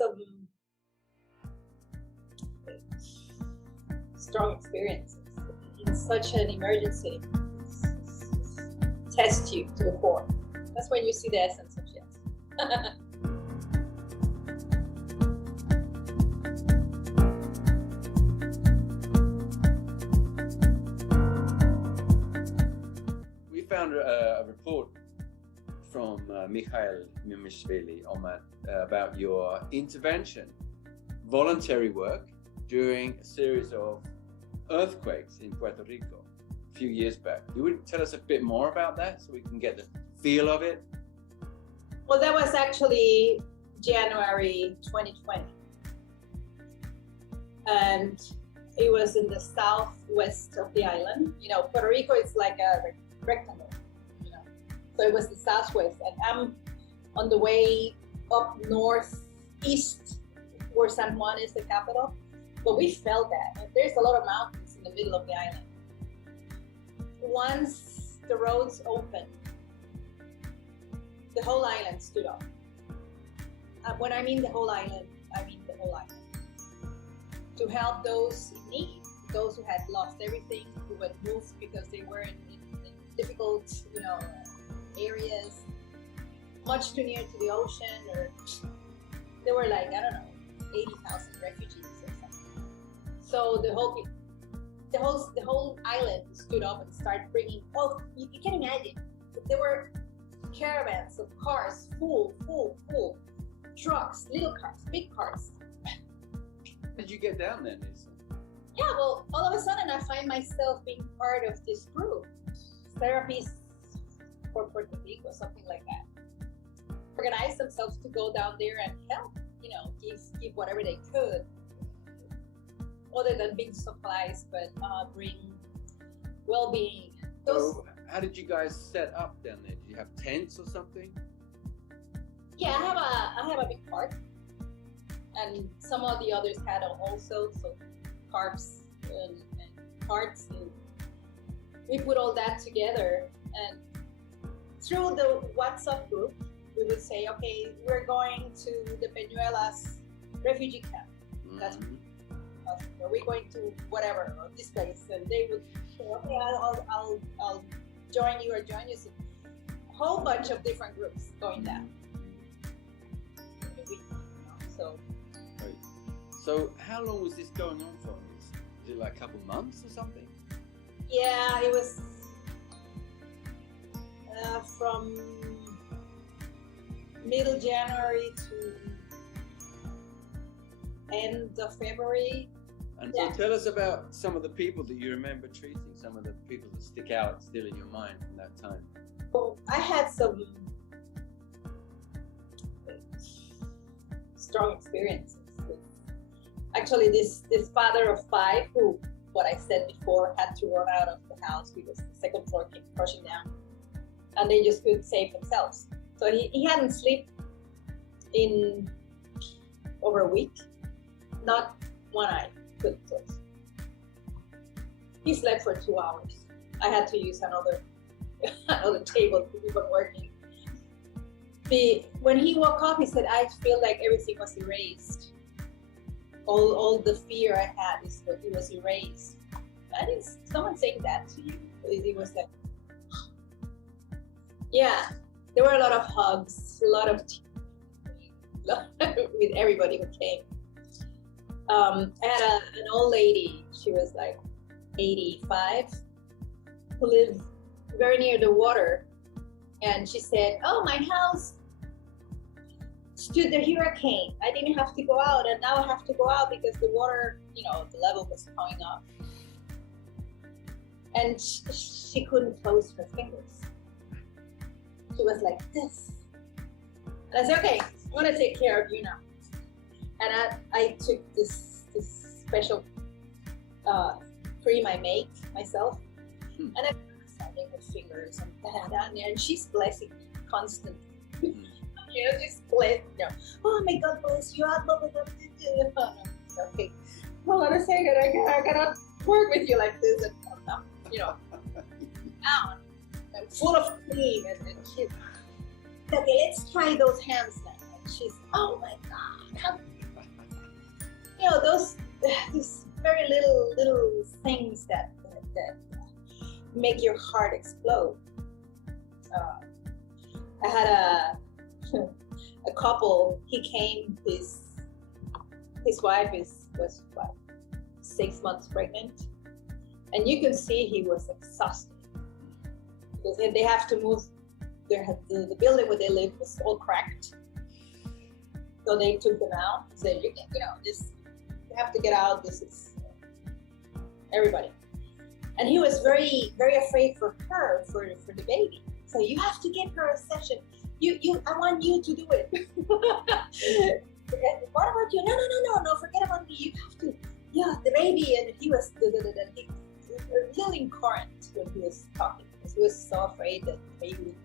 some strong experiences in such an emergency. Test you to the core. That's when you see the essence of Shiatsu. We found a report from Mikhail Mimishvili on that about your intervention, voluntary work during a series of earthquakes in Puerto Rico a few years back. You would tell us a bit more about that so we can get the feel of it? Well, that was actually January 2020. And it was in the southwest of the island. You know, Puerto Rico is like a rectangle, you know. So it was the southwest, and I'm on the way up northeast where San Juan is the capital. But we felt that. And there's a lot of mountains in the middle of the island. Once the roads opened, the whole island stood up. When I mean the whole island, I mean the whole island. To help those in need, those who had lost everything, who had moved because they were in difficult, you know, areas, much too near to the ocean, or there were like, I don't know, 80,000 refugees or something. So the whole island stood up and started bringing. Oh, you can imagine, there were caravans of cars, full trucks, little cars, big cars. How did you get down there, Nilsa? Yeah, well, all of a sudden I find myself being part of this group, Therapies for Puerto Rico, something like that. Organize themselves to go down there and help, you know, give whatever they could, other than big supplies, but bring well-being. So how did you guys set up down there? Did you have tents or something? Yeah, I have a big park, and some of the others had also, so carts and carts, and we put all that together. And through the WhatsApp group, we would say, okay, we're going to the Peñuelas refugee camp. That's or we're going to whatever, or this place, and they would say, okay, I'll join you or join you. So a whole bunch of different groups going down. So how long was this going on for? Was it like a couple months or something? Yeah, it was from middle January to end of February. And so tell us about some of the people that you remember treating, some of the people that stick out still in your mind from that time. Well, I had some strong experiences. Actually, this father of 5, who, what I said before, had to run out of the house because the second floor came crushing down, and they just couldn't save themselves. So he hadn't slept in over a week, not one eye could close. He slept for 2 hours. I had to use another table to keep on working. When he woke up, he said, I feel like everything was erased. All the fear I had is what it was erased. I didn't someone saying that to you. It was like, yeah, there were a lot of hugs, a lot of with everybody who came. I had an old lady, she was like 85, who lived very near the water, and she said, oh, my house stood the hurricane. I didn't have to go out, and now I have to go out because the water, you know, the level was going up. And she couldn't close her fingers. She was like this. And I said, okay, I'm gonna take care of you now. And I took this special cream I make myself, and I started with fingers and that, and she's blessing me constantly. You know, just bless, you know, oh, may God bless you. Okay, hold on a second, I cannot work with you like this. And you know, down, I'm full of cream, and she's okay. Let's try those hands now. And she's, oh my God, that make your heart explode. I had a couple. He came. His wife was what, 6 months pregnant, and you could see he was exhausted because they have to move. The building where they live was all cracked, so they took them out. Said, you have to get out. This is everybody, and he was very very afraid for her for the baby. So you have to give her a session. I want you to do it. What about you? No. Forget about me. You have to. Yeah, the baby. And he was yelling current when he was talking because he was so afraid that the baby would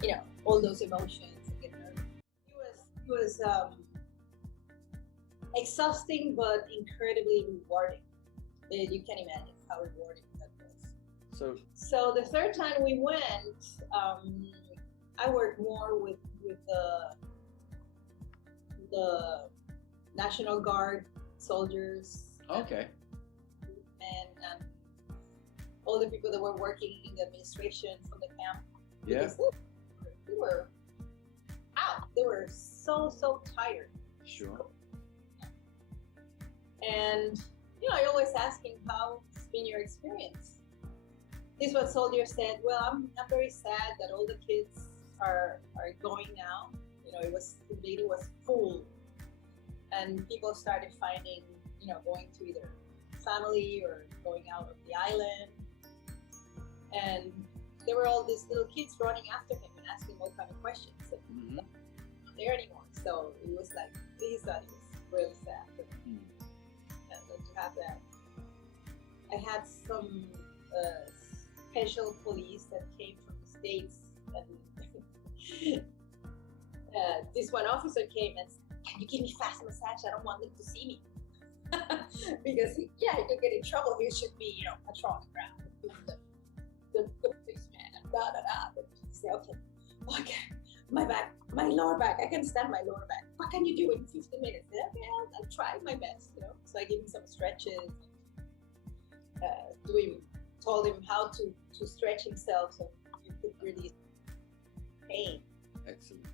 get, all those emotions and get nervous. He was exhausting but incredibly rewarding. You can't imagine how rewarding that was. So the third time we went, I worked more with the National Guard soldiers. Okay. And all the people that were working in the administration from the camp. Yeah. They were out. They were so tired. Sure. And I always ask him, how's been your experience? This one soldier said, well, I'm very sad that all the kids are going now. The meeting was full, and people started finding, going to either family or going out of the island. And there were all these little kids running after him and asking all kind of questions. And Mm-hmm. not there anymore. So it was like, he thought it was really sad for him. And to have that. I had some special police that came from the States, and this one officer came and said, can you give me fast massage? I don't want them to see me. Because he could get in trouble. He should be, patrolling around the policeman and But he said, okay, my back, my lower back, I can stand my lower back. What can you do in 15 minutes? I said, okay, I'll try my best, So I gave him some stretches. Told him how to stretch himself so he could release pain. Excellent.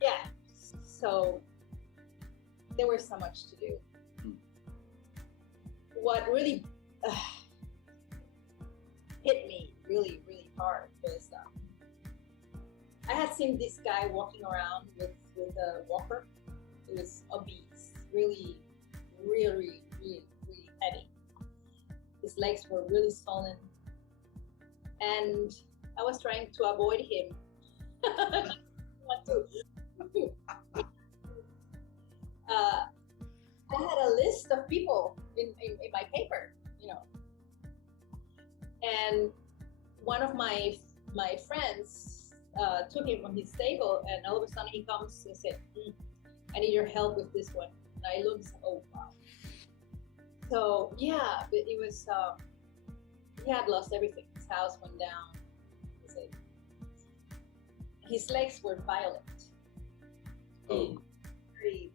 Yeah. So there was so much to do. What really hit me really, really hard was I had seen this guy walking around with a walker. It was obese, really, really, really, really heavy. His legs were really swollen, and I was trying to avoid him. I had a list of people in my paper, and one of my friends took him from his table, and all of a sudden he comes and said, I need your help with this one. And I looked, oh wow. So yeah, but it was, he had lost everything. His house went down. His legs were violent. Oh. He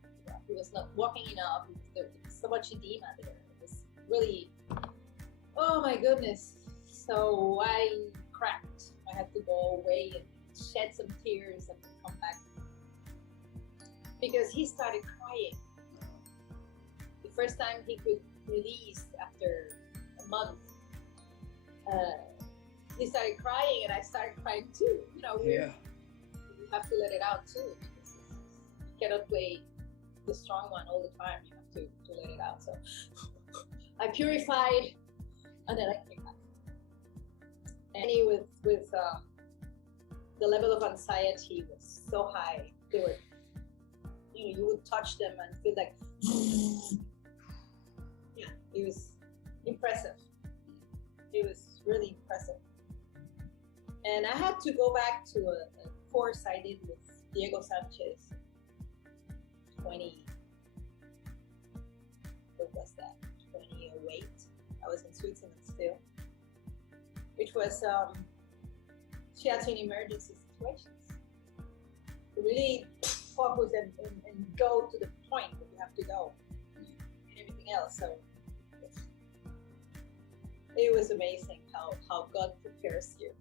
was not walking enough. There was so much edema there. It was really, oh my goodness. So I cracked. I had to go away and shed some tears and come back. Because he started crying. The first time he could release after a month, he started crying and I started crying too. Yeah. You have to let it out too. Because you cannot play the strong one all the time. You have to let it out. So I purified, and then I came back. And with the level of anxiety was so high. They were, you would touch them and feel like, yeah, it was impressive. It was really impressive. And I had to go back to a course I did with Diego Sanchez. 2008. I was in Switzerland still, which was Shiatsu in emergency situations. Really focus and go to the point that you have to go, and everything else. So it was amazing how God prepares you.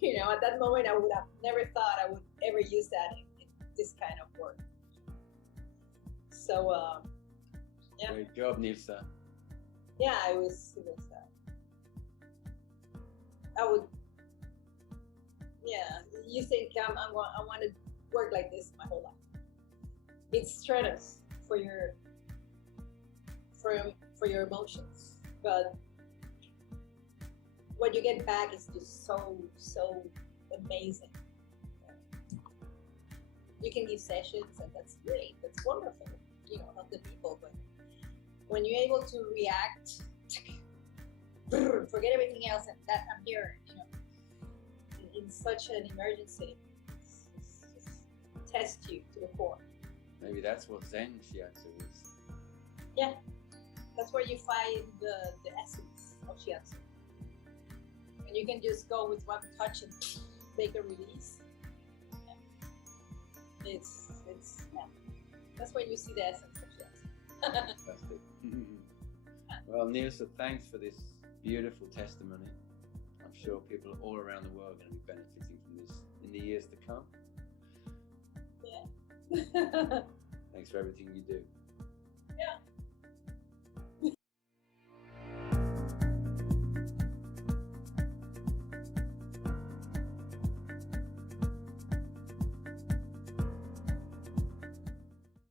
You know, at that moment, I would have never thought I would ever use that in this kind of work. So, yeah. Great job, Nilsa. Yeah, it was I would, yeah, you think I want to work like this my whole life. It's strenuous for your emotions, but what you get back is just so amazing. You can give sessions, and that's great. That's wonderful. You know, help the people, but when you're able to react, forget everything else, and that I'm here, you know, in such an emergency, just test you to the core. Maybe that's what Zen Shiatsu is. Yeah, that's where you find the essence of Shiatsu. And you can just go with one touch and make a release. Yeah. It's yeah. That's when you see the essence of Shiatsu. Fantastic. Well, Nilsa, thanks for this beautiful testimony. I'm sure people all around the world are going to be benefiting from this in the years to come. Yeah. Thanks for everything you do. Yeah.